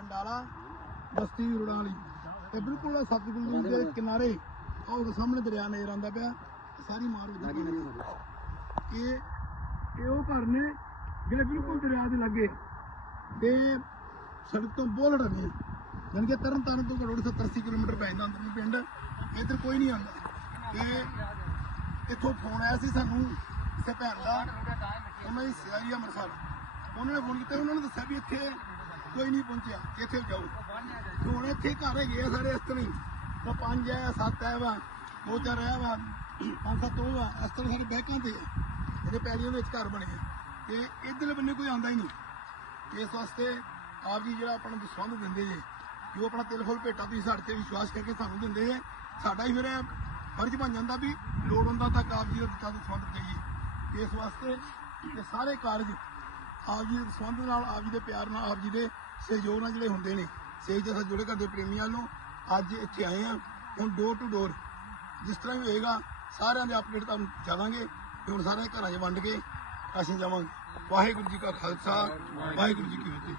ਕੰਡਾਲਾ ਬਸਤੀ ਰੋੜਾਂ ਵਾਲੀ ਤੇ ਬਿਲਕੁਲ ਸਤਿਗੁਰੂ ਦੇ ਕਿਨਾਰੇ, ਆਹ ਸਾਹਮਣੇ ਦਰਿਆ ਨਜ਼ਰ ਆਉਂਦਾ ਪਿਆ। ਸਾਰੀ ਮਾਰ ਵੱਜੀ ਇਹ ਇਹ ਉਹ ਘਰ ਨੇ ਜਿਹੜੇ ਬਿਲਕੁਲ ਦਰਿਆ ਦੇ ਲਾਗੇ। ਤੇ ਸੜਕ ਤੋਂ ਬਹੁਤ ਲੜਨੇ ਜਾਣੀ ਕਿ ਤਰਨ ਤਾਰਨ ਤੋਂ ਘੱਟੋ ਘੱਟ 70 80 ਕਿਲੋਮੀਟਰ ਪੈ ਜਾਂਦਾ ਅੰਦਰ ਨੂੰ ਪਿੰਡ। ਇੱਧਰ ਕੋਈ ਨਹੀਂ ਆਉਂਦਾ। ਤੇ ਇੱਥੋਂ ਫੋਨ ਆਇਆ ਸੀ ਸਾਨੂੰ ਕਿਸੇ ਭੈਣ ਦਾ। ਉਹਨਾਂ ਦੀ ਸਿਆਰੀ ਅੰਮ੍ਰਿਤਸਰ। ਉਹਨਾਂ ਨੇ ਫੋਨ ਕੀਤਾ। ਉਹਨਾਂ ਨੇ ਦੱਸਿਆ ਵੀ ਇੱਥੇ ਕੋਈ ਨਹੀਂ ਪਹੁੰਚਿਆ ਇੱਥੇ ਜਾਓ ਹੁਣ ਇੱਥੇ ਘਰ ਹੈਗੇ ਆ ਸਾਰੇ ਇਸ ਤਰ੍ਹਾਂ ਹੀ ਤਾਂ ਪੰਜ ਹੈ, ਸੱਤ ਹੈ ਵਾ, ਦੋ ਚਾਰ ਹੈ ਵਾ, ਪੰਜ ਸੱਤ ਉਹ ਵਾ ਇਸ ਤਰ੍ਹਾਂ ਸਾਰੇ ਬੈਕਾਂ ਤੇ ਆ। ਇਹਦੇ ਪੈਰੀਆਂ ਦੇ ਵਿੱਚ ਘਰ ਬਣੇ ਆ। ਤੇ ਇਧਰਲੇ ਬੰਨੇ ਕੋਈ ਆਉਂਦਾ ਹੀ ਨਹੀਂ। ਇਸ ਵਾਸਤੇ ਆਪ ਜੀ ਜਿਹੜਾ ਆਪਣਾ ਦਸਵੰਦ ਦਿੰਦੇ ਜੇ ਜੋ ਆਪਣਾ ਤਿਲ ਫੁੱਲ ਭੇਟਾ ਤੁਸੀਂ ਸਾਡੇ ਤੇ ਵਿਸ਼ਵਾਸ ਕਰਕੇ ਸਾਨੂੰ ਦਿੰਦੇ ਜੇ। ਸਾਡਾ ਹੀ ਫਿਰ ਇਹ ਫਰਜ਼ ਬਣ ਜਾਂਦਾ ਵੀ ਲੋੜ ਹੁੰਦਾ ਤੱਕ ਆਪ ਜੀ ਦਾ ਦਿੱਤਾ ਦਸਵੰਦ ਦੇਈਏ। ਇਸ ਵਾਸਤੇ ਇਹ ਸਾਰੇ ਕਾਰਜ ਆਪ ਜੀ ਦੇ ਸੰਬੰਧ ਨਾਲ, ਆਪ ਜੀ ਦੇ ਪਿਆਰ ਨਾਲ, ਆਪ ਜੀ ਦੇ ਸਹਿਯੋਗ ਨਾਲ ਜਿਹੜੇ ਹੁੰਦੇ ਨੇ ਸਹੀ ਜੈਸਾ ਜੁੜੇ ਕਰਦੇ ਪ੍ਰੇਮੀਆਂ ਨੂੰ ਅੱਜ ਇੱਥੇ ਆਏ ਆ ਹੁਣ ਡੋਰ ਟੂ ਡੋਰ ਜਿਸ ਤਰ੍ਹਾਂ ਵੀ ਹੋਏਗਾ, ਸਾਰਿਆਂ ਦੇ ਅਪਡੇਟ ਤੁਹਾਨੂੰ ਜਾਵਾਂਗੇ। ਤੇ ਹੁਣ ਸਾਰੇ ਘਰਾਂ 'ਚ ਵੰਡ ਕੇ ਅਸੀਂ ਜਾਵਾਂਗੇ। ਵਾਹਿਗੁਰੂ ਜੀ ਕਾ ਖਾਲਸਾ, ਵਾਹਿਗੁਰੂ ਜੀ ਕੀ ਫਤਿਹ।